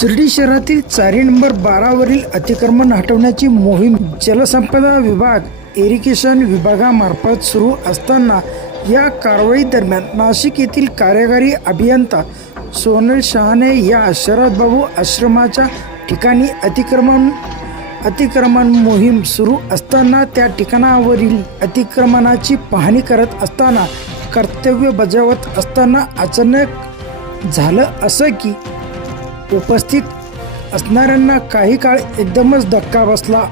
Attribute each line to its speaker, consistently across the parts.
Speaker 1: शिर्डी शहरातील चारी नंबर बारावरील अतिक्रमण हटवण्याची मोहीम जलसंपदा विभाग इरिगेशन विभागामार्फत सुरू असताना या कारवाई दरम्यान नाशिक येथील कार्यकारी अभियंता सोनल शहाने या शरदबाबू आश्रमाच्या ठिकाणी अतिक्रमण अतिक्रमण मोहीम सुरू असताना त्या ठिकाणावरील अतिक्रमणाची पाहणी करत असताना कर्तव्य बजावत असताना अचानक झालं असं की उपस्थित असणाऱ्यांना काही काळ एकदमच धक्का बसला.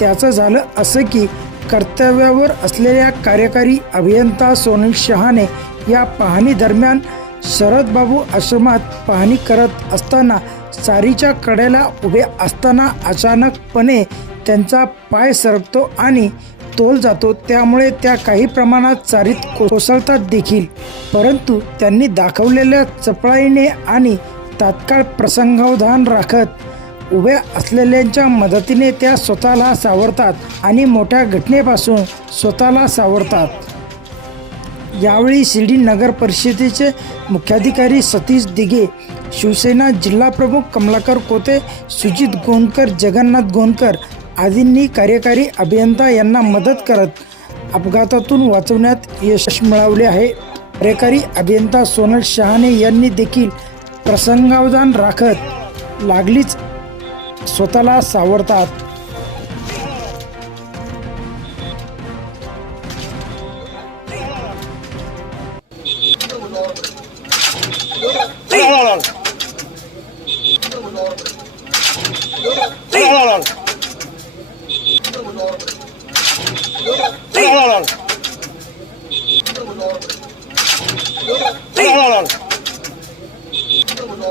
Speaker 1: त्याचं झालं असं की कर्तव्यावर असलेल्या कार्यकारी अभियंता सोनी शहाने या पाहणी दरम्यान शरद बाबू आश्रमात पाहणी करत असताना सारीच्या कडेला उभे असताना अचानकपणे त्यांचा पाय सरकतो आणि तोल जातो. त्यामुळे त्या काही प्रमाणात चारीत कोसळतात देखील. परंतु त्यांनी दाखवलेल्या चपळाईने आणि तात्काळ प्रसंगावधान राखत उभ्या असलेल्यांच्या मदतीने त्या स्वतःला सावरतात आणि मोठ्या घटनेपासून स्वतःला सावरतात. यावेळी शिर्डी नगर परिषदेचे मुख्याधिकारी सतीश दिघे शिवसेना जिल्हाप्रमुख कमलाकर कोते सुजित गोंदकर जगन्नाथ गोंदकर आदींनी कार्यकारी अभियंता यांना मदत करत अपघातातून वाचवण्यात यश मिळवले आहे. कार्यकारी अभियंता सोनल शहाणे यांनी देखील प्रसंगावधान राखत लागलीच स्वतःला सावरतात.